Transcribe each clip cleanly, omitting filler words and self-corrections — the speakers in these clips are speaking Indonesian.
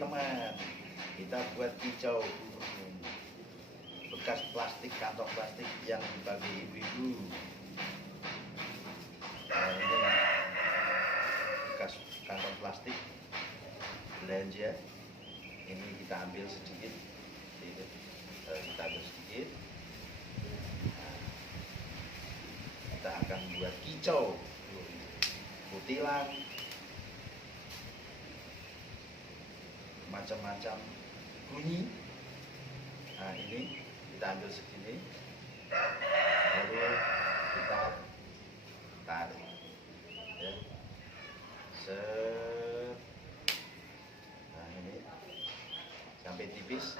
teman, kita buat kicau bekas plastik, kantong plastik yang dipakai ibu-ibu. Nah, ini bekas kantong plastik belanja. Ini kita ambil sedikit, kita ambil sedikit. Nah, kita akan buat kicau, kutilang, macam-macam bunyi. Nah, ini kita ambil segini, lalu kita tarik, ya. Set. Nah, ini sampai tipis.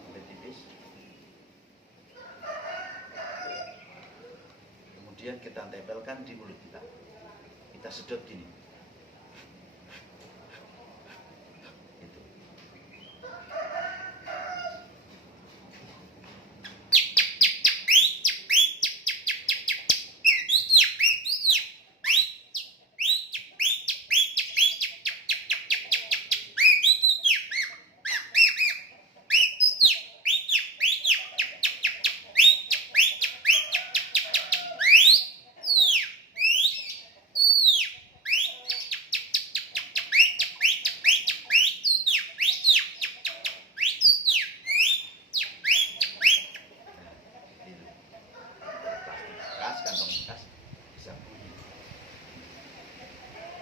Sampai tipis. Kemudian kita tempelkan di mulut kita. Kita sedot gini. Gitu. Kantong bekas bisa bunyi.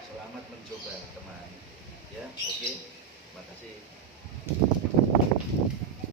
Selamat mencoba teman, ya. Oke, terima kasih.